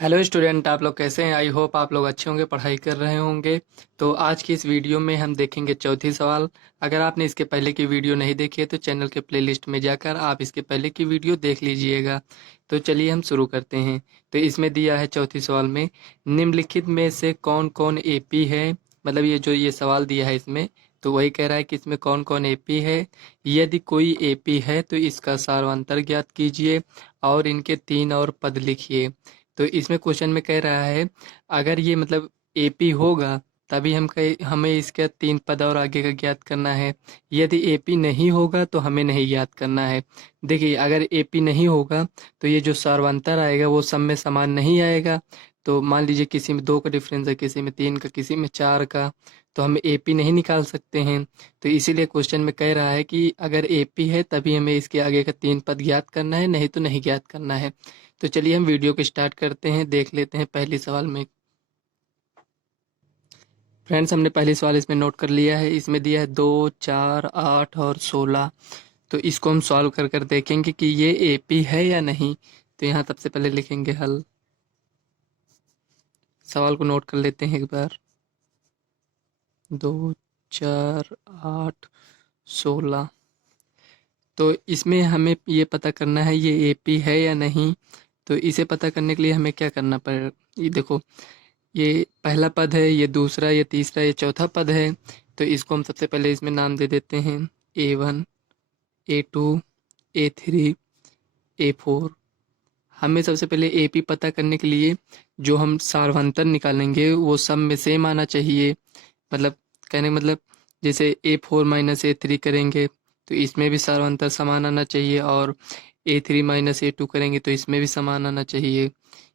Hello student, आप लोग कैसे हैं? आई होप आप लोग अच्छे होंगे, पढ़ाई कर रहे होंगे। तो आज की इस वीडियो में हम देखेंगे चौथी सवाल। अगर आपने इसके पहले की वीडियो नहीं देखी है तो चैनल के प्लेलिस्ट में जाकर आप इसके पहले की वीडियो देख लीजिएगा। तो चलिए हम शुरू करते हैं। तो इसमें दिया है चौथी सवाल में, निम्नलिखित में से कौन कौन एपी है। मतलब ये जो ये सवाल दिया है इसमें, तो वही कह रहा है कि इसमें कौन कौन एपी है। यदि कोई एपी है तो इसका सारांतर ज्ञात कीजिए और इनके तीन और पद लिखिए। तो इसमें क्वेश्चन में कह रहा है, अगर ये मतलब एपी होगा तभी हमें इसका तीन पद और आगे का ज्ञात करना है। यदि एपी नहीं होगा तो हमें नहीं ज्ञात करना है। देखिए, अगर एपी नहीं होगा तो ये जो सार्वंतर आएगा वो सब में समान नहीं आएगा। तो मान लीजिए किसी में दो का डिफरेंस है, किसी में तीन का, किसी में चार का, तो हम एपी नहीं निकाल सकते हैं। तो इसीलिए क्वेश्चन में कह रहा है कि अगर एपी है तभी हमें इसके आगे का तीन पद ज्ञात करना है, नहीं तो नहीं ज्ञात करना है। तो चलिए हम वीडियो को स्टार्ट करते हैं, देख लेते हैं पहली सवाल में। फ्रेंड्स, हमने पहली सवाल इसमें नोट कर लिया है। इसमें दिया है 2, 4, 8 और 16। तो इसको हम सॉल्व कर कर देखेंगे कि ये एपी है या नहीं। तो यहाँ सबसे पहले लिखेंगे हल। सवाल को नोट कर लेते हैं एक बार। 2, 4, 8, 16। तो इसमें हमें ये पता करना है ये एपी है या नहीं। तो इसे पता करने के लिए हमें क्या करना पड़ेगा, ये देखो, ये पहला पद है, ये दूसरा, ये तीसरा, ये चौथा पद है। तो इसको हम सबसे पहले इसमें नाम दे देते हैं A1, A2, A3, A4। हमें सबसे पहले एपी पता करने के लिए जो हम सार्वंतर निकालेंगे वो सब में सेम आना चाहिए। मतलब कहने का मतलब, जैसे A4 माइनस A3 करेंगे तो इसमें भी सार्वंतर समान आना चाहिए, और A3 माइनस A2 करेंगे तो इसमें भी समान आना चाहिए।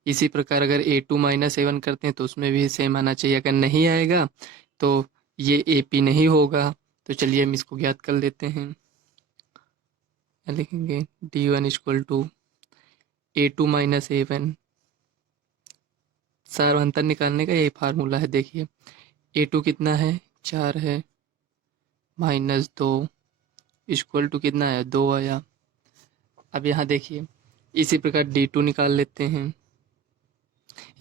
इसी प्रकार अगर A2 माइनस A1 करते हैं तो उसमें भी सेम आना चाहिए। अगर नहीं आएगा तो ये एपी नहीं होगा। तो चलिए हम इसको ज्ञात कर लेते हैं। क्या लिखेंगे? D1 equal to A2 minus A1। सार्वंतर निकालने का यही फार्मूला है। देखिए, A2 कितना है? 4 है, माइनस 2 इक्वल टू कितना है? 2 आया। अब यहाँ देखिए, इसी प्रकार D2 निकाल लेते हैं।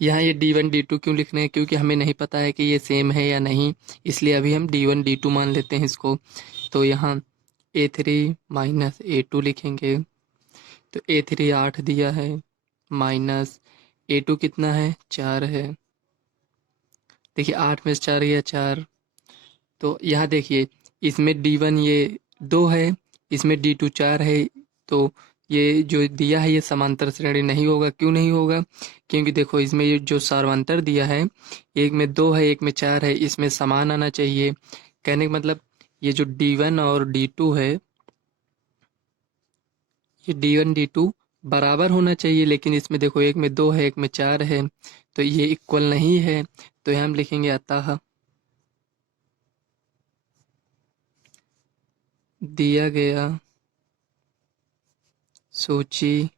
यहाँ ये D1 D2 क्यों लिख रहे हैं? क्योंकि हमें नहीं पता है कि ये सेम है या नहीं, इसलिए अभी हम D1 D2 मान लेते हैं इसको। तो यहाँ A3 माइनस A2 लिखेंगे। तो A3 8 दिया है, माइनस A2 कितना है? 4 है। देखिए, 8 में से 4 गया 4। तो यहाँ देखिए, इसमें D1 ये 2 है, इसमें D2 4 है। तो ये जो दिया है ये समांतर श्रेणी नहीं होगा। क्यों नहीं होगा? क्योंकि देखो, इसमें ये जो सार्वंतर दिया है, एक में 2 है, एक में 4 है, इसमें समान आना चाहिए। कहने का मतलब, ये जो D1 और D2 है, ये D1 D2 बराबर होना चाहिए, लेकिन इसमें देखो, एक में 2 है, एक में 4 है, तो ये इक्वल नहीं है। तो यहाँ हम लिखेंगे, अतः दिया गया सूची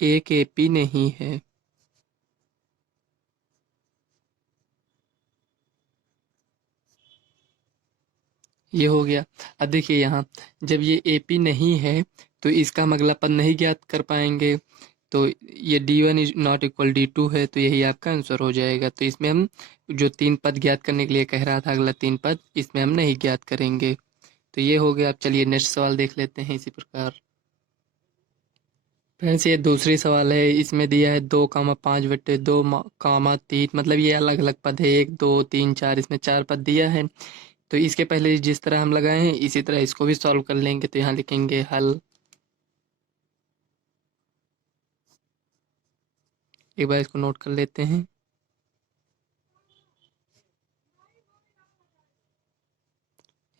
एक एपी नहीं है। ये हो गया। अब देखिए यहाँ, जब ये एपी नहीं है तो इसका हम अगला पद नहीं ज्ञात कर पाएंगे। तो ये D1 is not equal D2 है, तो यही आपका आंसर हो जाएगा। तो इसमें हम जो तीन पद ज्ञात करने के लिए कह रहा था, अगला तीन पद, इसमें हम नहीं ज्ञात करेंगे। तो ये हो गया। अब चलिए नेक्स्ट सवाल देख लेते हैं इसी प्रकार। फ्रेंड्स, ये दूसरी सवाल है। इसमें दिया है 2, 5/2, 3, मतलब ये अलग अलग पद है, 1, 2, 3, 4, इसमें चार पद दिया है। तो इसके पहले जिस तरह हम लगाए हैं इसी तरह इसको भी सॉल्व कर लेंगे। तो यहाँ लिखेंगे हल। एक बार इसको नोट कर लेते हैं।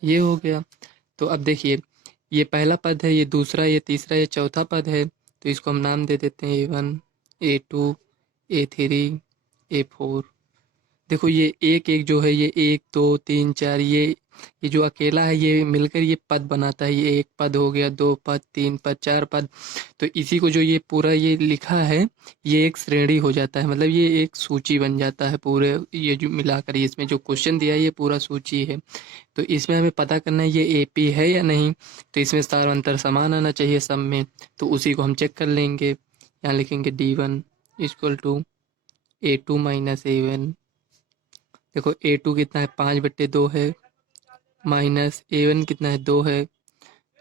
ये हो गया। तो अब देखिए, ये पहला पद है, ये दूसरा, ये तीसरा, ये चौथा पद है। तो इसको हम नाम दे देते हैं A1, A2, A3, A4। देखो, ये एक एक जो है, ये 1, 2, 3, 4, ये ये जो अकेला है ये मिलकर ये पद बनाता है। ये एक पद हो गया, दो पद, तीन पद, चार पद। तो इसी को जो ये पूरा ये लिखा है ये एक श्रेणी हो जाता है, मतलब ये एक सूची बन जाता है पूरे। ये जो मिलाकर इसमें जो क्वेश्चन दिया है ये पूरा सूची है। तो इसमें हमें पता करना है ये एपी है या नहीं। तो इसमें सार अंतर समान आना चाहिए सब में, तो उसी को हम चेक कर लेंगे। यहाँ लिखेंगे D1 equal to A2 minus A1। देखो A2 कितना है, 5/2 है, माइनस A1 कितना है, 2 है।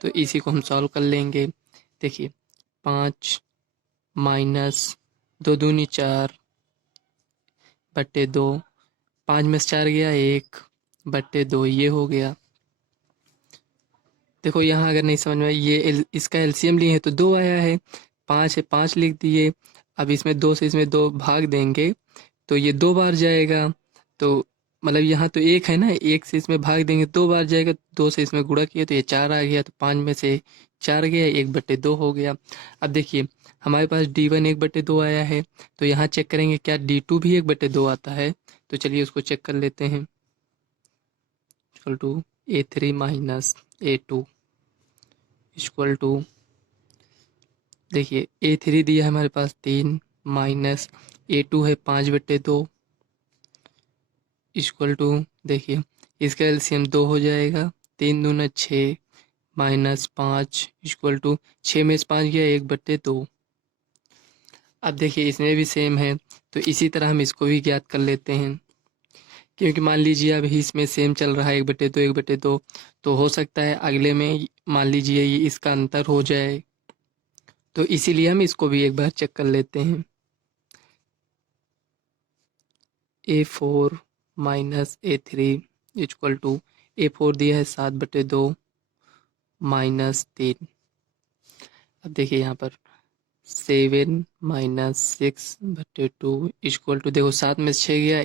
तो इसी को हम सॉल्व कर लेंगे। देखिए 5 माइनस 2 दूनी 4/2, 5 में से 4 गया 1/2, ये हो गया। देखो यहाँ अगर नहीं समझ में आया, इसका एलसीएम लिए है तो 2 आया है, 5 है 5 लिख दिए। अब इसमें 2 से इसमें 2 भाग देंगे तो ये 2 बार जाएगा। तो मतलब यहाँ तो 1 है ना, 1 से इसमें भाग देंगे 2 बार जाएगा, 2 से इसमें गुणा किया तो ये 4 आ गया। तो 5 में से 4 गया, 1/2 हो गया। अब देखिए हमारे पास D1 1/2 आया है, तो यहाँ चेक करेंगे क्या D2 भी 1/2 आता है। तो चलिए उसको चेक कर लेते हैं। Equal to A3 minus A2 equal to, देखिए A3 दिया है हमारे पास 3 माइनस A2 है 5/2 इक्वल टू, देखिए इसका एलसीएम 2 हो जाएगा, 3 दूना 6 माइनस 5 इक्वल टू, 6 में से 5 गया 1/2। अब देखिए इसमें भी सेम है, तो इसी तरह हम इसको भी ज्ञात कर लेते हैं। क्योंकि मान लीजिए अभी इसमें सेम चल रहा है 1/2 1/2, तो हो सकता है अगले में मान लीजिए ये इसका अंतर हो जाए, तो इसीलिए हम इसको भी एक बार चेक कर लेते हैं। A4 minus A3 equal to, A4 दिया है 7/2 माइनस 3। अब देखिए यहाँ पर 7 माइनस 6/2 इक्वल टू, देखो 7 में से 6 गया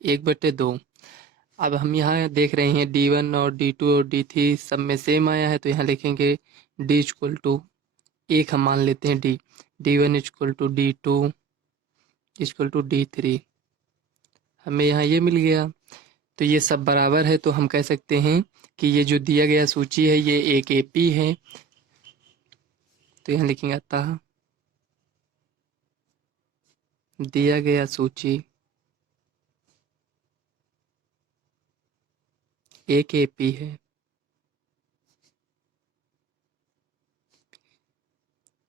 1/2। अब हम यहाँ देख रहे हैं D1 और D2 और D3 सब में सेम आया है, तो यहाँ लिखेंगे D इक्वल टू, एक हम मान लेते हैं D1 equal to D2 equal to D3, हमें यहाँ ये मिल गया। तो ये सब बराबर है, तो हम कह सकते हैं कि ये जो दिया गया सूची है ये एक एपी है। तो यहाँ लिखेंगे अतः दिया गया सूची एक एपी है।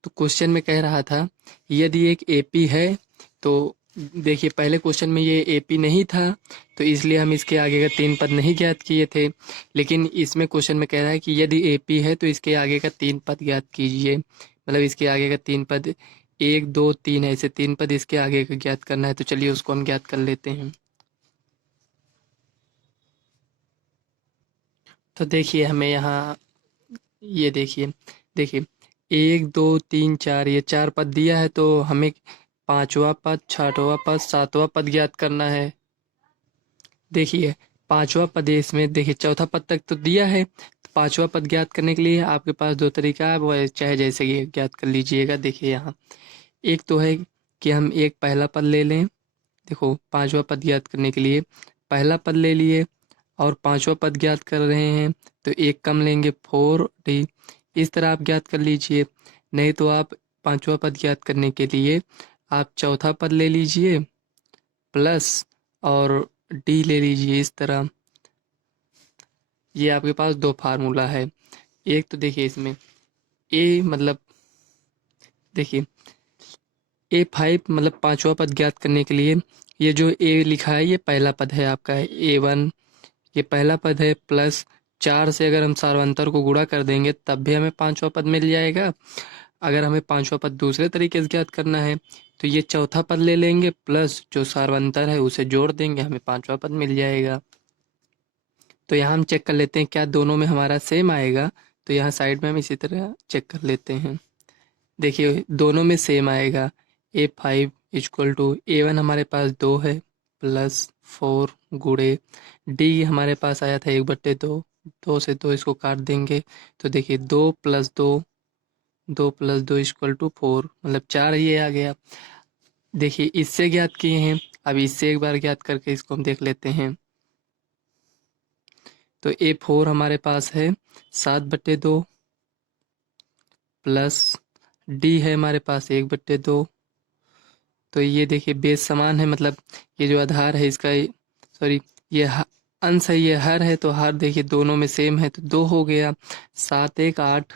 तो क्वेश्चन में कह रहा था यदि एक एपी है, तो देखिए पहले क्वेश्चन में ये एपी नहीं था, तो इसलिए हम इसके आगे का 3 पद नहीं ज्ञात किए थे। लेकिन इसमें क्वेश्चन में कह रहा है कि यदि एपी है तो इसके आगे का 3 पद ज्ञात कीजिए, मतलब इसके आगे का 3 पद, 1 2 3 ऐसे 3 पद इसके आगे का ज्ञात करना है। तो चलिए उसको हम ज्ञात कर लेते हैं। तो देखिए हमें यहाँ ये देखिए, देखिए 1 2 3 4 ये 4 पद दिया है, तो हमें 5वां पद, 6वां पद, 7वां पद ज्ञात करना है। देखिए 5वां पद है इसमें, देखिए चौथा पद तक तो दिया है, तो 5वां पद ज्ञात करने के लिए आपके पास 2 तरीका है, वो चाहे जैसे कि ज्ञात कर लीजिएगा। देखिए यहाँ एक तो है कि हम एक पहला पद ले लें। देखो 5वां पद ज्ञात करने के लिए पहला पद ले लिए और 5वां पद ज्ञात कर रहे हैं, तो एक कम लेंगे 4D, इस तरह आप ज्ञात कर लीजिए। नहीं तो आप 5वां पद ज्ञात करने के लिए आप चौथा पद ले लीजिए प्लस और D ले लीजिए, इस तरह। ये आपके पास 2 फार्मूला है। एक तो देखिए इसमें A मतलब, देखिए A5 मतलब 5वां पद ज्ञात करने के लिए ये जो A लिखा है ये पहला पद है आपका, A1 ये पहला पद है, प्लस 4 से अगर हम सार्वंतर को गुणा कर देंगे तब भी हमें 5वां पद मिल जाएगा। अगर हमें 5वां पद दूसरे तरीके से ज्ञात करना है तो ये चौथा पद ले लेंगे प्लस जो सार्वंतर है उसे जोड़ देंगे, हमें 5वां पद मिल जाएगा। तो यहाँ हम चेक कर लेते हैं क्या दोनों में हमारा सेम आएगा। तो यहाँ साइड में हम इसी तरह चेक कर लेते हैं। देखिए दोनों में सेम आएगा। A5 इक्वल टू A1 हमारे पास 2 है प्लस 4 गुणे D हमारे पास आया था 1/2, 2 से 2 इसको काट देंगे, तो देखिए 2 प्लस 2, 2 प्लस 2 इक्वल टू 4, मतलब 4 ये आ गया। देखिए इससे ज्ञात किए हैं, अब इससे एक बार ज्ञात करके इसको हम देख लेते हैं। तो A4 हमारे पास है 7/2 प्लस D है हमारे पास 1/2। तो ये देखिए बेस समान है, मतलब ये जो आधार है इसका, सॉरी, ये अंश है, ये हर है, तो हर देखिए दोनों में सेम है, तो 2 हो गया। 7 1 8,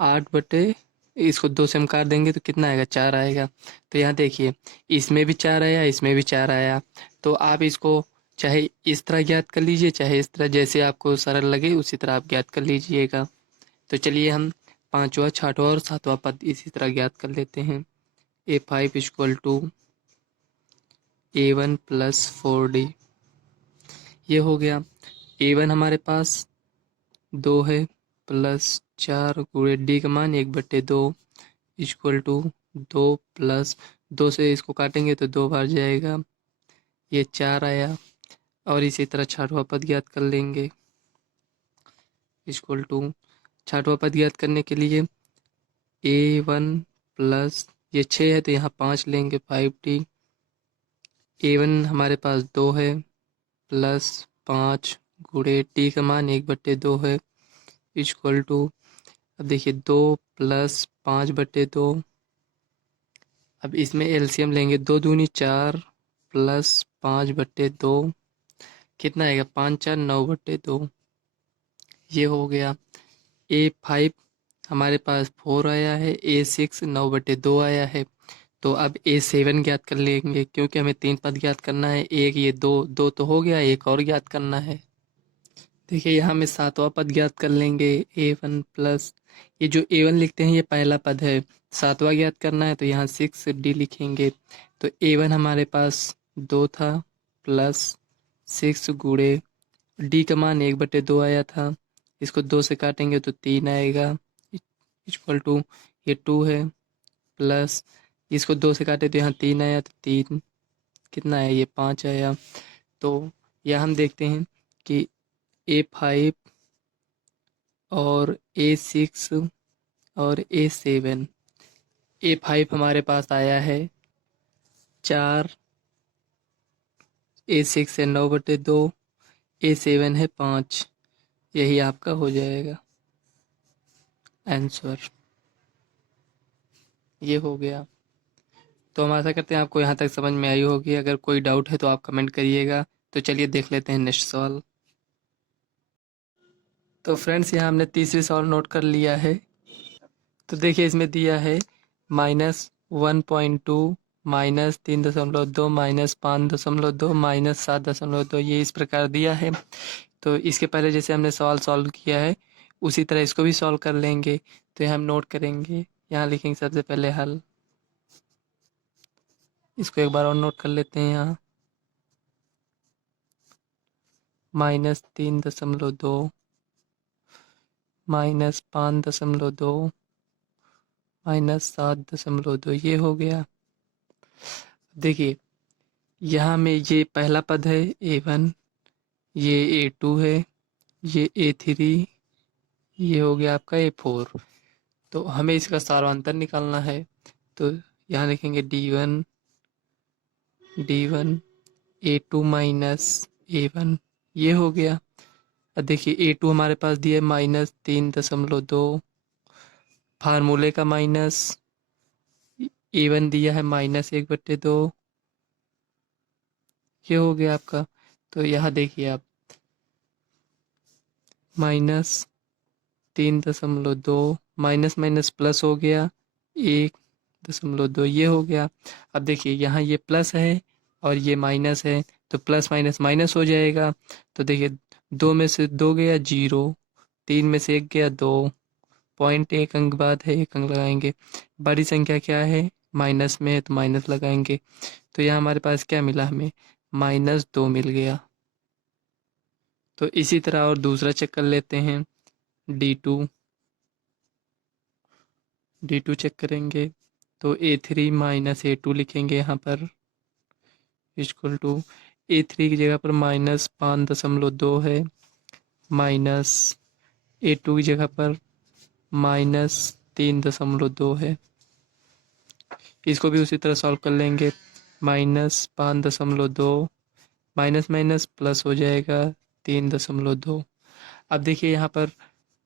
8/, इसको 2 से हम काट देंगे तो कितना आएगा, 4 आएगा। तो यहाँ देखिए इसमें भी 4 आया, इसमें भी 4 आया। तो आप इसको चाहे इस तरह ज्ञात कर लीजिए, चाहे इस तरह, जैसे आपको सरल लगे उसी तरह आप ज्ञात कर लीजिएगा। तो चलिए हम पांचवा, छठवां और सातवां पद इसी तरह ज्ञात कर लेते हैं। A5 = A1 + 4D, ये हो गया। A1 हमारे पास 2 है, प्लस 4 गुणे D का मान 1/2 = 2 प्लस 2 से इसको काटेंगे तो 2 बार जाएगा, ये 4 आया। और इसी तरह छठवां पद ज्ञात कर लेंगे, = छठवां पद ज्ञात करने के लिए A1 प्लस, ये 6 है तो यहाँ 5 लेंगे, 5D। A1 हमारे पास 2 है, प्लस 5 गुणे D का मान 1/2 है, = अब देखिए 2 प्लस 5/2। अब इसमें एलसीएम लेंगे, 2 दूनी 4 प्लस 5/2, कितना आएगा, 5 4 9/2, ये हो गया। A5 हमारे पास 4 आया है, A6 9/2 आया है। तो अब A7 ज्ञात कर लेंगे, क्योंकि हमें 3 पद ज्ञात करना है, एक ये 2 2 तो हो गया, एक और ज्ञात करना है। देखिए यहाँ में सातवां पद ज्ञात कर लेंगे, A1 प्लस, ये जो A1 लिखते हैं ये पहला पद है, सातवां ज्ञात करना है तो यहाँ 6D लिखेंगे। तो A1 हमारे पास 2 था, प्लस 6 गुणे D का मान 1/2 आया था, इसको 2 से काटेंगे तो 3 आएगा, = ये 2 है, प्लस इसको 2 से काटे तो यहाँ 3 आया, तो 3 कितना आया, ये 5 आया। तो यहाँ हम देखते हैं कि A5 और A6 और A7, A5 हमारे पास आया है 4, A6 है 9/2, A7 है 5, यही आपका हो जाएगा आंसर, ये हो गया। तो हम आशा करते हैं आपको यहाँ तक समझ में आई होगी। अगर कोई डाउट है तो आप कमेंट करिएगा। तो चलिए देख लेते हैं नेक्स्ट सवाल। तो फ्रेंड्स यहाँ हमने तीसरी सवाल नोट कर लिया है। तो देखिए इसमें दिया है -1.2, -3.2, -5.2, -7.2, ये इस प्रकार दिया है। तो इसके पहले जैसे हमने सवाल सॉल्व किया है उसी तरह इसको भी सॉल्व कर लेंगे। तो यहाँ हम नोट करेंगे, यहाँ लिखेंगे सबसे पहले हल, इसको एक बार और नोट कर लेते हैं। यहाँ -3.2, -5.2, -7.2, ये हो गया। देखिए यहाँ में ये पहला पद है A1, ये A2 है, ये A3, ये हो गया आपका A4। तो हमें इसका सारांतर निकालना है। तो यहाँ लिखेंगे D1 A2 माइनस A1, ये हो गया। अब देखिए A2 हमारे पास दिया है -3.2, फार्मूले का माइनस, A1 दिया है -1/2, ये हो गया आपका। तो यहाँ देखिए आप -3.2, माइनस माइनस प्लस हो गया 1.2, ये हो गया। अब देखिए यहाँ ये प्लस है और ये माइनस है, तो प्लस माइनस माइनस हो जाएगा। तो देखिए 2 में से 2 गया 0, 3 में से 1 गया 2, पॉइंट 1 अंक बाद है, 1 अंक लगाएंगे। बड़ी संख्या क्या है, माइनस में है तो माइनस लगाएंगे। तो यहाँ हमारे पास क्या मिला, हमें -2 मिल गया। तो इसी तरह और दूसरा चेक कर लेते हैं, D2 चेक करेंगे। तो A3 माइनस A2 लिखेंगे यहाँ पर, = A3 की जगह पर -5.2 है, माइनस A2 की जगह पर -3.2 है। इसको भी उसी तरह सॉल्व कर लेंगे, -5.2, माइनस माइनस प्लस हो जाएगा 3.2, अब देखिए यहाँ पर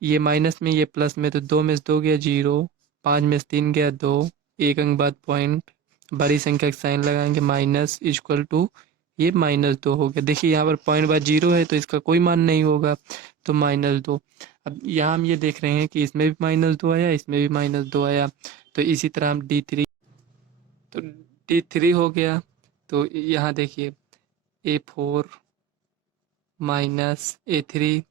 ये माइनस में ये प्लस में, तो 2 में से 2 गया 0, 5 में से 3 गया 2, एक अंक बाद पॉइंट, बड़ी संख्या का साइन लगाएंगे माइनस इक्वल टू ये -2 हो गया। देखिए यहाँ पर पॉइंट बाद 0 है तो इसका कोई मान नहीं होगा, तो -2। अब यहाँ हम ये देख रहे हैं कि इसमें भी -2 आया, इसमें भी -2 आया, तो इसी तरह हम D3 हो गया। तो यहाँ देखिए A4 माइनस A3,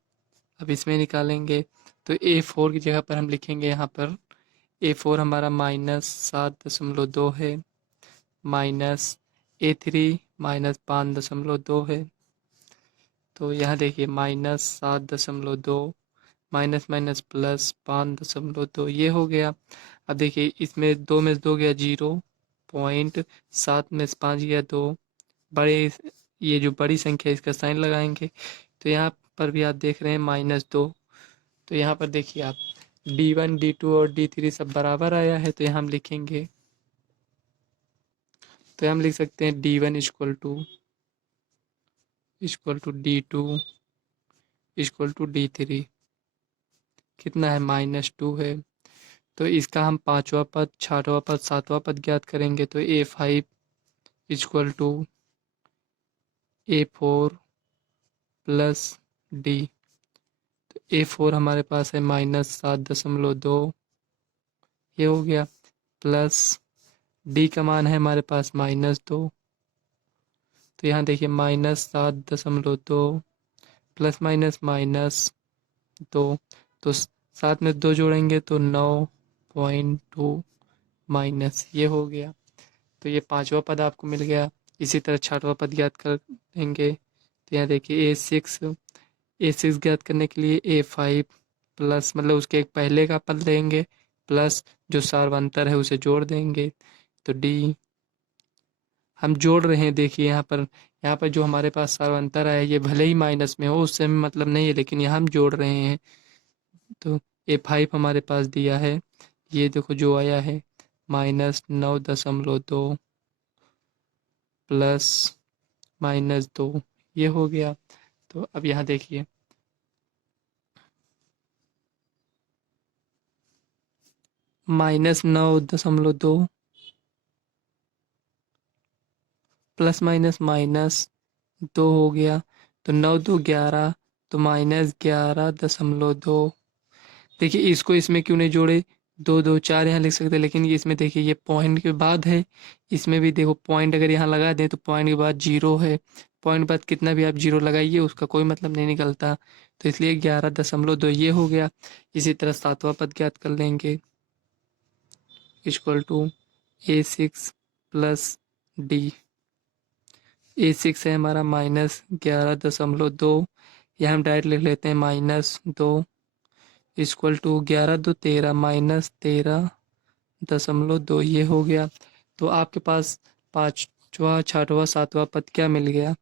अब इसमें निकालेंगे तो A4 की जगह पर हम लिखेंगे यहाँ पर A4 हमारा -7.2 है, माइनस A3 -5.2 है। तो यहाँ देखिए -7.2 माइनस माइनस प्लस 5.2 ये हो गया। अब देखिए इसमें 2 में से 2 गया 0, पॉइंट 7 में से 5 गया 2, बड़े ये जो बड़ी संख्या है इसका साइन लगाएंगे, तो यहाँ पर भी आप देख रहे हैं -2। तो यहाँ पर देखिए आप D1 D2 और D3 सब बराबर आया है, तो यहाँ हम लिखेंगे, तो हम लिख सकते हैं D1 equal to D2 equal to D3, कितना है -2 है। तो इसका हम पांचवा पद, छठवां पद, सातवां पद ज्ञात करेंगे, तो A5 equal to A4 plus D। तो A4 हमारे पास है -7.2, ये हो गया, प्लस D का मान है हमारे पास -2। तो यहाँ देखिए -7.2 प्लस माइनस -2, तो साथ में 2 जोड़ेंगे तो 9.2 माइनस, ये हो गया। तो ये पांचवा पद आपको मिल गया। इसी तरह छठवां पद ज्ञात कर देंगे, तो यहाँ देखिए A6 ज्ञात करने के लिए A5 प्लस, मतलब उसके एक पहले का पद लेंगे, प्लस जो सार्वंतर है उसे जोड़ देंगे, तो D हम जोड़ रहे हैं। देखिए यहाँ पर जो हमारे पास सार्वंतर आया, ये भले ही माइनस में हो, उससे हमें मतलब नहीं है, लेकिन यहाँ हम जोड़ रहे हैं। तो A5 हमारे पास दिया है, ये देखो जो आया है -9.2 प्लस -2, ये हो गया। तो अब यहाँ देखिए -9.2 प्लस -2 हो गया, तो 9 2 11, तो -11.2। देखिए इसको इसमें क्यों नहीं जोड़े, 2 2 4 यहाँ लिख सकते हैं, लेकिन ये इसमें देखिए ये पॉइंट के बाद है, इसमें भी देखो पॉइंट अगर यहाँ लगा दें तो पॉइंट के बाद 0 है, पॉइंट बाद कितना भी आप 0 लगाइए उसका कोई मतलब नहीं निकलता, तो इसलिए 11.2 ये हो गया। इसी तरह सातवां पद ज्ञात कर लेंगे, equal to A6 plus D। A6 है हमारा -11.2, यहाँ हम डायरेक्ट लिख लेते हैं -2 इक्वल टू 11 2 13 -13.2, ये हो गया। तो आपके पास पाँचवा छठवां सातवां पद क्या मिल गया,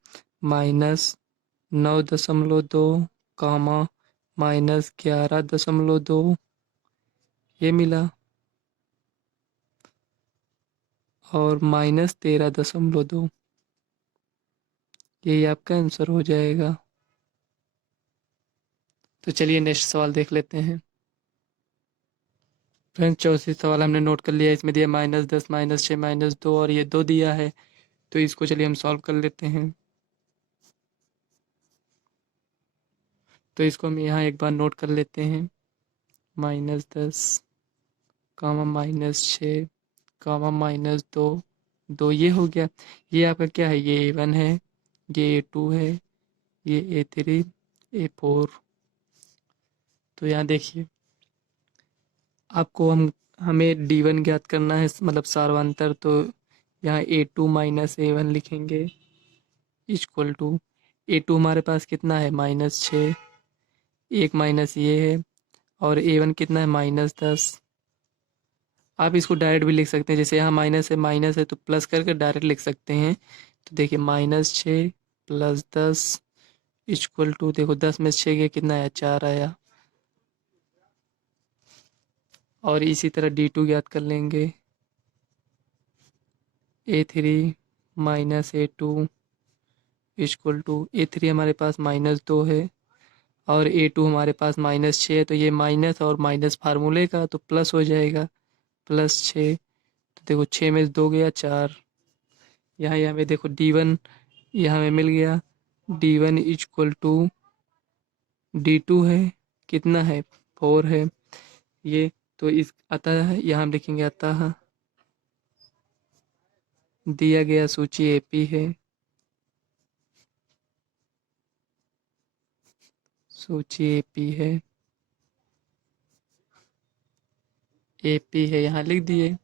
-9.2 कामा -11.2, ये मिला, और -13.2, यही आपका आंसर हो जाएगा। तो चलिए नेक्स्ट सवाल देख लेते हैं। फ्रेंड्स 34 सवाल हमने नोट कर लिया, इसमें दिया -10 -6 -2 और ये 2 दिया है, तो इसको चलिए हम सॉल्व कर लेते हैं। तो इसको हम यहाँ एक बार नोट कर लेते हैं, -10 कामा -6 कामा -2, 2 ये हो गया। ये आपका क्या है, ये A1 है, ये A2 है, ये A3 A4। तो यहाँ देखिए आपको हमें D1 ज्ञात करना है, मतलब सार्वंतर, तो यहाँ A2 माइनस A1 लिखेंगे, इक्वल टू A2 हमारे पास कितना है -6, एक माइनस ये है, और A1 कितना है -10। आप इसको डायरेक्ट भी लिख सकते हैं, जैसे यहाँ माइनस है तो प्लस करके डायरेक्ट लिख सकते हैं। तो देखिए -6 प्लस 10 इक्वल टू, देखो 10 में से 6 गया कितना आया, 4 आया। और इसी तरह D2 ज्ञात कर लेंगे, A3 minus A2 equal to, A3 हमारे पास -2 है, और A2 हमारे पास -6 है, तो ये माइनस और माइनस फार्मूले का तो प्लस हो जाएगा, +6। तो देखो 6 में से 2 गया 4। यहाँ ये हमें देखो D1 ये हमें मिल गया, D1 इक्वल टू D2 है, कितना है 4 है ये। तो इस अतः यहाँ हम लिखेंगे अतः दिया गया सूची AP है, सूची AP है, AP है, यहाँ लिख दिए।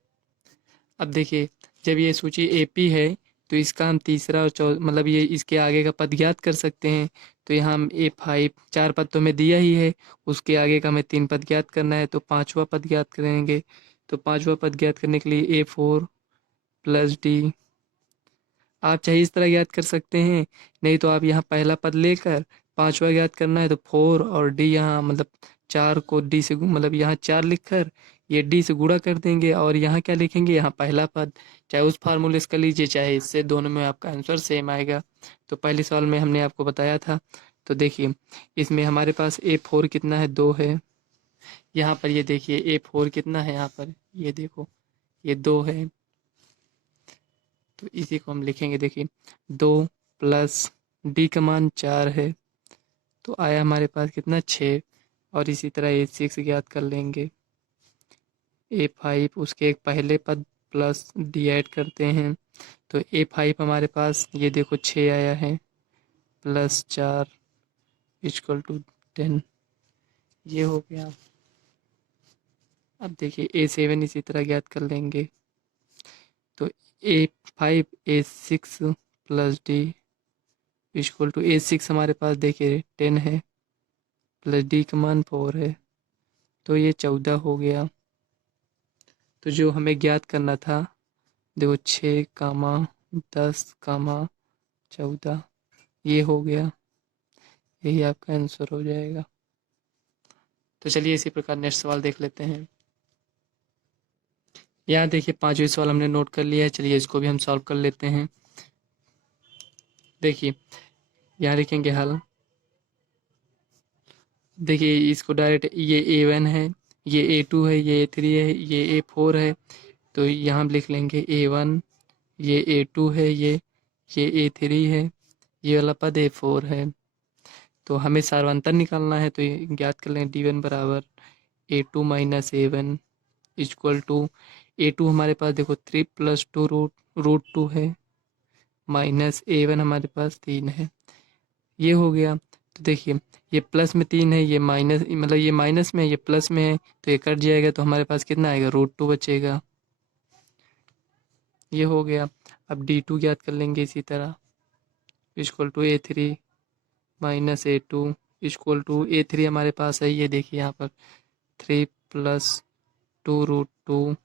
अब देखिए जब ये सूची AP है तो इसका हम तीसरा और मतलब ये इसके आगे का पद ज्ञात कर सकते हैं। तो यहाँ हम A5 4 पद तो हमें दिया ही है, उसके आगे का हमें 3 पद ज्ञात करना है, तो पांचवा पद ज्ञात करेंगे। तो पांचवा पद ज्ञात करने के लिए A4 प्लस D, आप चाहे इस तरह ज्ञात कर सकते हैं, नहीं तो आप यहाँ पहला पद लेकर पांचवा ज्ञात करना है तो 4 और D यहाँ मतलब 4 को D से मतलब यहाँ 4 लिखकर ये D से गुणा कर देंगे और यहाँ क्या लिखेंगे, यहाँ पहला पद। चाहे उस फार्मूले से कर लीजिए चाहे इससे, दोनों में आपका आंसर सेम आएगा। तो पहले सवाल में हमने आपको बताया था। तो देखिए इसमें हमारे पास A4 कितना है, 2 है। यहाँ पर ये देखिए A4 कितना है, यहाँ पर ये देखो ये 2 है। तो इसी को हम लिखेंगे, देखिए 2 प्लस D का मान 4 है, तो आया हमारे पास कितना 6। और इसी तरह A6 ज्ञात कर लेंगे, A5 उसके एक पहले पद प्लस D ऐड करते हैं, तो A5 हमारे पास ये देखो 6 आया है, प्लस 4 इक्वल टू 10, ये हो गया। अब देखिए A7 इसी तरह ज्ञात कर लेंगे, तो A5 A6 plus D equal to A6 हमारे पास देखिए 10 है, प्लस D का मान 4 है, तो ये 14 हो गया। तो जो हमें ज्ञात करना था देखो 6 कामा 10 कामा 14, ये हो गया, यही आपका आंसर हो जाएगा। तो चलिए इसी प्रकार नेक्स्ट सवाल देख लेते हैं। यहाँ देखिए पांचवी सवाल हमने नोट कर लिया है, चलिए इसको भी हम सॉल्व कर लेते हैं। देखिए यहाँ लिखेंगे हल, देखिए इसको डायरेक्ट ये A1 है, ये A2 है, ये A3 है, ये A4 है, तो यहाँ हम लिख लेंगे A1, ये A2 है, ये A3 है, ये वाला पद A4 है। तो हमें सार्वंतर निकालना है, तो ये ज्ञात कर लें D1 बराबर A2 minus A1 equal to A2 हमारे पास देखो 3 प्लस 2 रूट 2 है, माइनस A1 हमारे पास 3 है, ये हो गया। तो देखिए ये प्लस में 3 है, ये माइनस मतलब ये माइनस में है, ये प्लस में है, तो ये कट जाएगा, तो हमारे पास कितना आएगा, रूट 2 बचेगा, ये हो गया। अब D2 ज्ञात कर लेंगे इसी तरह, equal to A3 minus A2 equal to A3 हमारे पास है, ये देखिए यहाँ पर 3 प्लस 2 रूट 2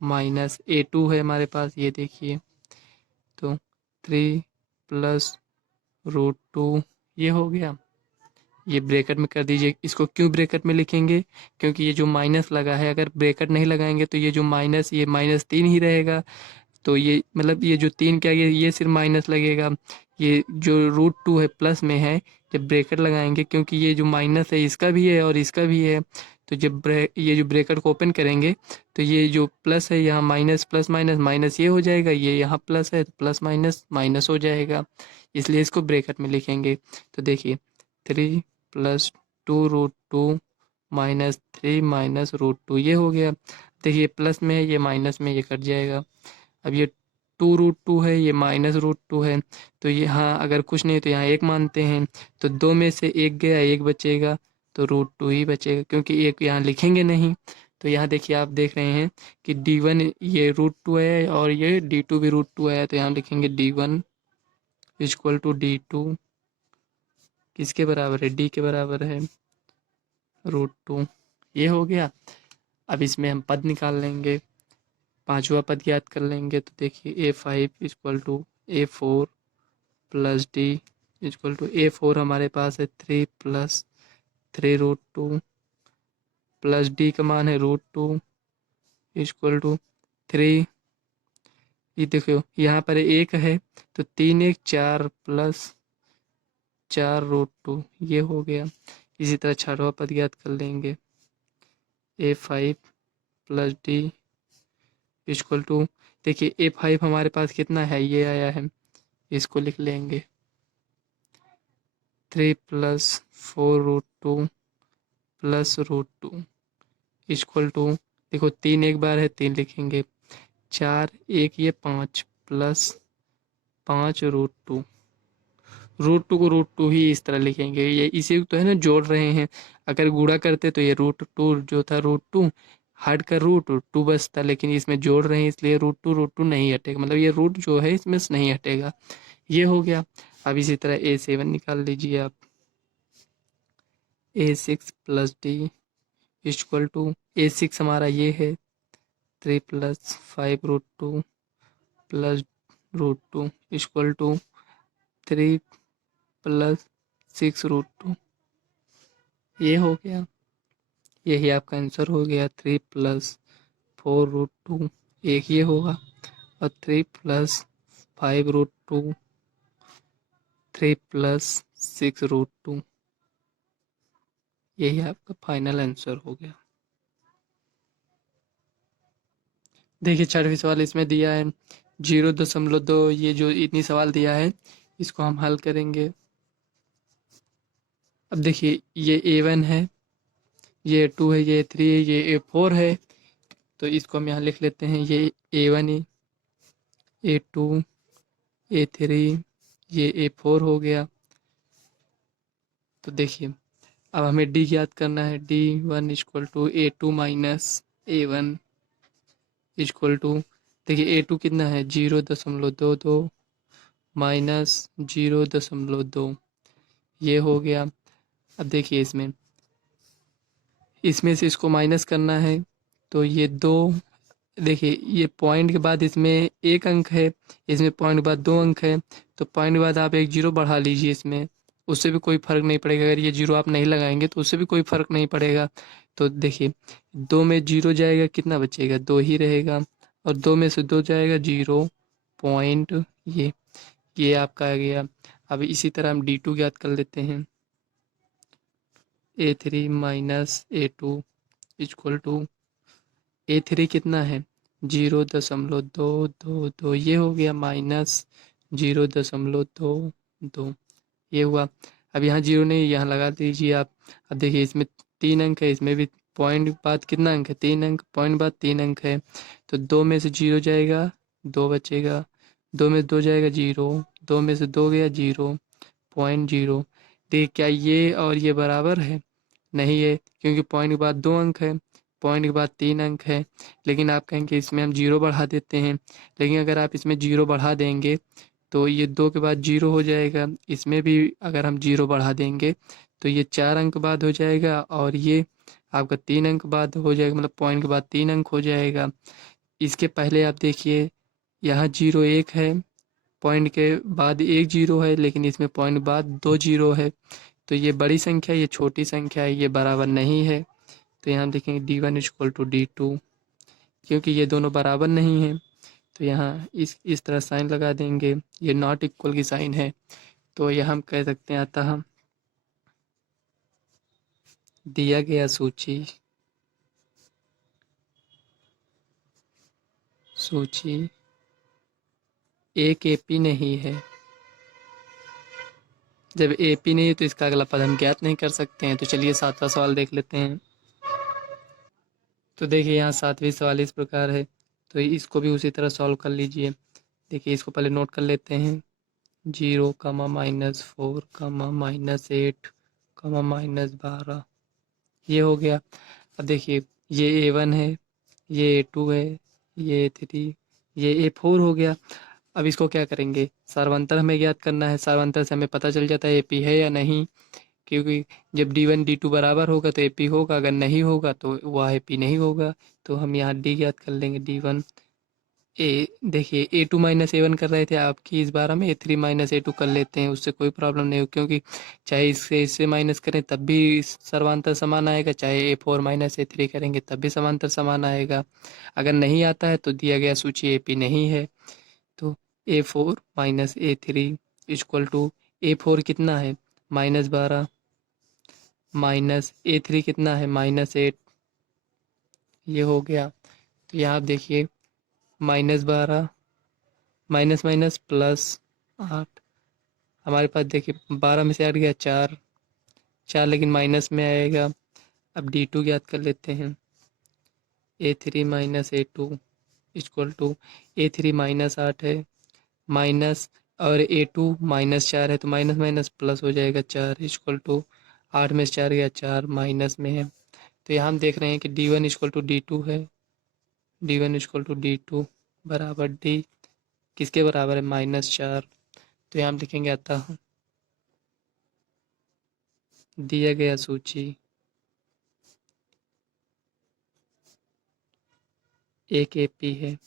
माइनस A2 है हमारे पास, ये देखिए, तो 3 प्लस रूट 2, ये हो गया। ये ब्रैकेट में कर दीजिए, इसको क्यों ब्रैकेट में लिखेंगे, क्योंकि ये जो माइनस लगा है, अगर ब्रैकेट नहीं लगाएंगे तो ये जो माइनस, ये -3 ही रहेगा, तो ये मतलब ये जो 3 क्या ये सिर्फ माइनस लगेगा, ये जो रूट 2 है प्लस में है, जब ब्रैकेट लगाएंगे क्योंकि ये जो माइनस है इसका भी है और इसका भी है, तो जब ये जो ब्रैकेट को ओपन करेंगे तो ये जो प्लस है यहाँ माइनस प्लस माइनस माइनस ये हो जाएगा, ये यहाँ प्लस है तो प्लस माइनस माइनस हो जाएगा, इसलिए इसको ब्रैकेट में लिखेंगे। तो देखिए 3 plus 2 root 2 minus 3 minus root 2, ये हो गया। देखिए प्लस में है, ये माइनस में, ये कट जाएगा। अब ये 2 रूट 2 है, ये माइनस रूट 2 है, तो यहाँ अगर कुछ नहीं तो यहाँ 1 मानते हैं, तो 2 में से 1 गया, 1 बचेगा, तो रूट 2 ही बचेगा, क्योंकि 1 यहाँ लिखेंगे नहीं। तो यहाँ देखिए आप देख रहे हैं कि D1 ये रूट 2 है और ये D2 भी रूट 2 है, तो यहाँ लिखेंगे D1 इक्वल टू D2 किसके बराबर है, D के बराबर है, रूट 2, ये हो गया। अब इसमें हम पद निकाल लेंगे, पांचवा पद ज्ञात कर लेंगे, तो देखिए A5 equal to A4 plus D equal to A4 हमारे पास है 3 प्लस 3 रूट 2 प्लस D का मान है रूट 2 इक्वल टू 3, ये देखो यहाँ पर 1 है, तो 3 1 4 प्लस 4 रूट 2, ये हो गया। इसी तरह छठवां पद ज्ञात कर लेंगे। A5 plus D equal to, देखिए A5 हमारे पास कितना है, ये आया है, इसको लिख लेंगे 3 प्लस 4√2 प्लस √2 इक्वल टू, देखो 3 एक बार है 3 लिखेंगे, 4 1 ये 5 प्लस 5√2, √2 को √2 ही इस तरह लिखेंगे, ये इसी तो है ना, जोड़ रहे हैं। अगर गुणा करते तो ये √2 जो था √2 हट कर √2 बचता, लेकिन इसमें जोड़ रहे हैं इसलिए √2 नहीं हटेगा, मतलब ये रूट जो है इसमें से नहीं हटेगा। ये हो गया। अब इसी तरह A7 निकाल लीजिए आप। A6 plus D equal to, A6 हमारा ये है 3 plus 5√2 plus √2 equal to 3 plus 6√2। ये हो गया, यही आपका आंसर हो गया। 3 प्लस 4√2 एक ये होगा, और 3 प्लस 5√2 3 प्लस 6√2, यही आपका फाइनल आंसर हो गया। देखिए 6वां सवाल इसमें दिया है 0.2, ये जो इतनी सवाल दिया है इसको हम हल करेंगे। अब देखिए ये A1 है, ये A2 है, ये A3 है, ये A4 है, तो इसको हम यहाँ लिख लेते हैं, ये A1 है, A2 A3 ये A4 हो गया। तो देखिए अब हमें D ज्ञात करना है, D1 equal to A2 minus A1 equal to, देखिए A2 कितना है 0.22 माइनस 0.2, ये हो गया। अब देखिए इसमें से इसको माइनस करना है, तो ये 2, देखिए ये पॉइंट के बाद इसमें एक अंक है, इसमें पॉइंट के बाद 2 अंक है, तो पॉइंट के बाद आप एक जीरो बढ़ा लीजिए इसमें, उससे भी कोई फर्क नहीं पड़ेगा। अगर ये जीरो आप नहीं लगाएंगे तो उससे भी कोई फर्क नहीं पड़ेगा। तो देखिए 2 में जीरो जाएगा, कितना बचेगा 2 ही रहेगा, और 2 में से 2 जाएगा 0 पॉइंट, ये आपका आ गया। अब इसी तरह हम D2 ज्ञात कर लेते हैं, A3 minus A2 equal to, A3 कितना है 0.222, ये हो गया माइनस 0.22, ये हुआ। अब यहाँ जीरो नहीं, यहाँ लगा दीजिए आप। अब देखिए इसमें 3 अंक है, इसमें भी पॉइंट के बाद कितना अंक है 3 अंक, पॉइंट बाद 3 अंक है, तो 2 में से 0 जाएगा 2 बचेगा, 2 में से 2 जाएगा 0, 2 में से 2 गया 0 पॉइंट 0। देखिए क्या ये और ये बराबर है, नहीं है, क्योंकि पॉइंट के बाद 2 अंक है, पॉइंट के बाद 3 अंक है। लेकिन आप कहेंगे इसमें हम 0 बढ़ा देते हैं, लेकिन अगर आप इसमें 0 बढ़ा देंगे तो ये 2 के बाद 0 हो जाएगा, इसमें भी अगर हम 0 बढ़ा देंगे तो ये 4 अंक बाद हो जाएगा, और ये आपका 3 अंक बाद हो जाएगा, मतलब पॉइंट के बाद 3 अंक हो जाएगा। इसके पहले आप देखिए यहाँ 0 1 है, पॉइंट के बाद एक 0 है, लेकिन इसमें पॉइंट के बाद 2 0 है, तो ये बड़ी संख्या है, ये छोटी संख्या है, ये बराबर नहीं है। तो यहाँ देखेंगे D1 इक्वल टू D2, क्योंकि ये दोनों बराबर नहीं है, तो यहाँ इस तरह साइन लगा देंगे, ये नॉट इक्वल की साइन है। तो यह हम कह सकते हैं अतः दिया गया सूची एक AP नहीं है। जब AP नहीं है तो इसका अगला पद हम ज्ञात नहीं कर सकते हैं। तो चलिए 7वां सवाल देख लेते हैं। तो देखिए यहाँ 7वीं सवाल इस प्रकार है, तो इसको भी उसी तरह सॉल्व कर लीजिए। देखिए इसको पहले नोट कर लेते हैं, 0 -4 -8 -12, ये हो गया। अब देखिए ये A1 है, ये A2 है, ये A3, ये A4 हो गया। अब इसको क्या करेंगे, सार्वंतर हमें ज्ञात करना है। सार्वंतर से हमें पता चल जाता है AP है या नहीं, क्योंकि जब D1 D2 बराबर होगा तो AP होगा, अगर नहीं होगा तो वह AP नहीं होगा। तो हम यहाँ D ज्ञात कर लेंगे, D1 देखिए A2 माइनस A1 कर रहे थे आपकी, इस बार हम A3 माइनस A2 कर लेते हैं, उससे कोई प्रॉब्लम नहीं हो, क्योंकि चाहे इससे माइनस करें तब भी सर्वांतर समान आएगा, चाहे A4 माइनस A3 करेंगे तब भी समांतर समान आएगा। अगर नहीं आता है तो दिया गया सूची AP नहीं है। तो A4 minus A3 equal to, A4 कितना है -12, माइनस A3 कितना है -8, ये हो गया। तो यहाँ आप देखिए -12 माइनस माइनस +8, हमारे पास देखिए 12 में से 8 गया 4, 4 लेकिन माइनस में आएगा। अब D2 याद कर लेते हैं। A3 -A2 equal to A3 -8 है, माइनस और A2 -4 है, तो माइनस माइनस प्लस हो जाएगा 4 इक्वल टू 8 में से 4 गया 4, माइनस में है। तो यहाँ हम देख रहे हैं कि D1 इक्वल टू D2 है, D1 इक्वल टू D2 बराबर D किसके बराबर है -4। तो यहाँ हम लिखेंगे अतः दिया गया सूची एक AP है।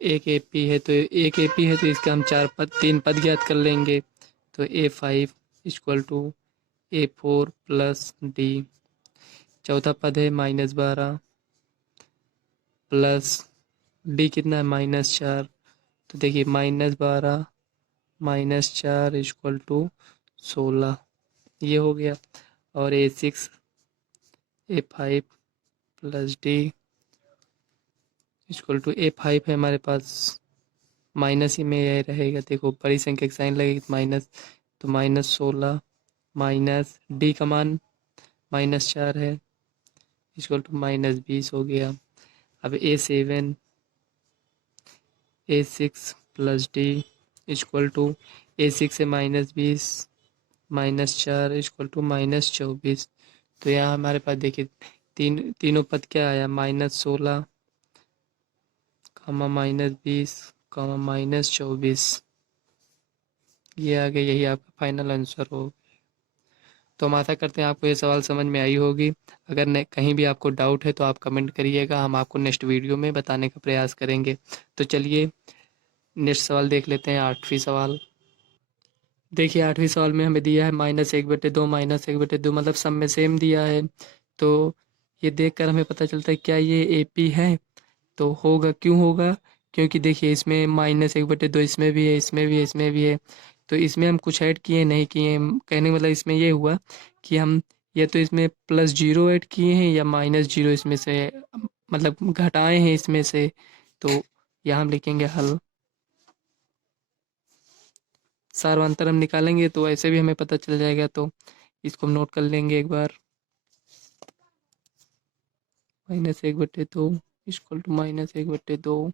एक AP है तो इसका हम 3 पद ज्ञात कर लेंगे। तो A5 equal to A4 plus D, चौथा पद है -12 प्लस D कितना है -4। तो देखिए -12 -4 इक्वल टू 16, ये हो गया। और A6 A5 plus D equal to A5 है हमारे पास, माइनस ही में यह रहेगा, देखो बड़ी संख्या की साइन लगेगी तो माइनस, तो -16 माइनस D का मान -4 है इक्वल टू -20 हो गया। अब A7 A6 plus D equal to A6 है -20 -4 इक्वल टू -24। तो यहाँ हमारे पास देखिए तीनों पद क्या आया -16 -20 -24, ये आ गया, यही आपका फाइनल आंसर हो। तो हम आशा करते हैं आपको ये सवाल समझ में आई होगी। अगर कहीं भी आपको डाउट है तो आप कमेंट करिएगा, हम आपको नेक्स्ट वीडियो में बताने का प्रयास करेंगे। तो चलिए नेक्स्ट सवाल देख लेते हैं, 8वीं सवाल। देखिए 8वीं सवाल में हमें दिया है -1/2 -1/2, मतलब सब में सेम दिया है। तो ये देखकर हमें पता चलता है क्या ये AP है, तो होगा, क्यों होगा, क्योंकि देखिए इसमें -1/2 इसमें भी है, इसमें भी है, इसमें भी है। तो इसमें हम कुछ ऐड किए नहीं किए हैं, कहने का मतलब इसमें ये हुआ कि हम या तो इसमें +0 ऐड किए हैं या -0 इसमें से मतलब घटाए हैं इसमें से। तो यहाँ हम लिखेंगे हल, सारवांतर हम निकालेंगे तो ऐसे भी हमें पता चल जाएगा। तो इसको हम नोट कर लेंगे एक बार, -1/2 इक्वल टू -1/2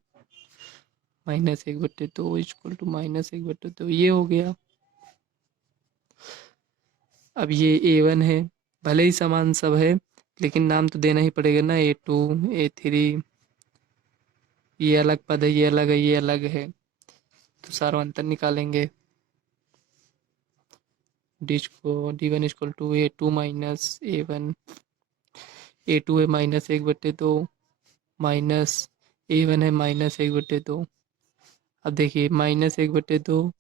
-1/2 इक्वल टू -1/2, ये हो गया। अब ये A1 है, भले ही समान सब है लेकिन नाम तो देना ही पड़ेगा ना, A2 A3, ये अलग पद है, ये अलग है, ये अलग है। तो सारवांतर निकालेंगे, D1 equal to A2 minus A1, A2 है -1/2 माइनस A1 है -1/2। अब देखिए -1/2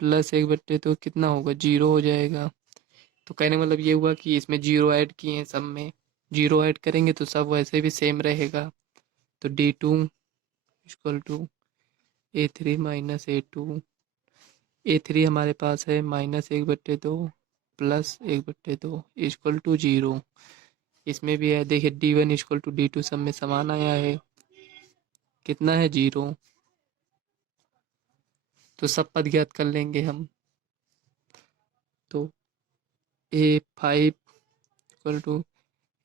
प्लस 1/2 कितना होगा, 0 हो जाएगा। तो कहने का मतलब ये हुआ कि इसमें 0 ऐड किए हैं, सब में 0 ऐड करेंगे तो सब वैसे भी सेम रहेगा। तो D2 equal to A3 minus A3 हमारे पास है -1/2 प्लस 1/2 इक्वल टू 0। इसमें भी है, देखिए D1 इक्वल टू D2 सब में समान आया है, कितना है 0। तो सब पद ज्ञात कर लेंगे हम। तो A5 equal to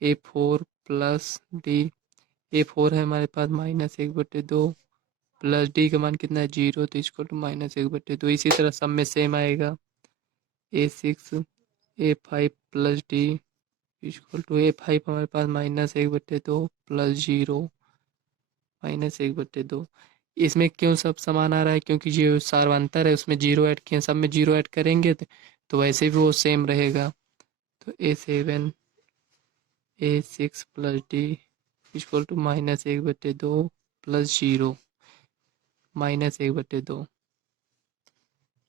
A4 plus D, A4 है हमारे पास -1/2 प्लस D का मान कितना है 0, तो इक्वल टू -1/2। इसी तरह सब में सेम आएगा। A6 A5 plus D equal to A5 हमारे पास -1/2 प्लस 0 -1/2। इसमें क्यों सब समान आ रहा है, क्योंकि जो सारवांतर है उसमें 0 ऐड किए, सब में 0 ऐड करेंगे तो वैसे भी वो सेम रहेगा। तो A7 A6 plus D equal to -1/2 plus 0 -1/2,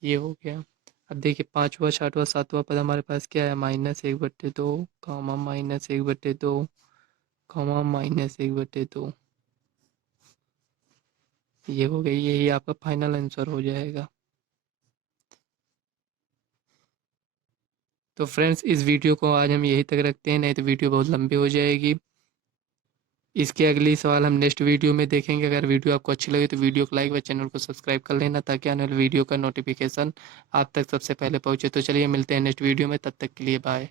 ये हो गया। अब देखिए 5वां 6वां 7वां पद हमारे पास क्या है, -1/2 -1/2 -1/2। ये हो गई, यही आपका फाइनल आंसर हो जाएगा। तो फ्रेंड्स इस वीडियो को आज हम यहीं तक रखते हैं, नहीं तो वीडियो बहुत लंबी हो जाएगी। इसके अगली सवाल हम नेक्स्ट वीडियो में देखेंगे। अगर वीडियो आपको अच्छी लगे तो वीडियो को लाइक व चैनल को सब्सक्राइब कर लेना, ताकि आने वाले वीडियो का नोटिफिकेशन आप तक सबसे पहले पहुंचे। तो चलिए मिलते हैं नेक्स्ट वीडियो में, तब तक के लिए बाय।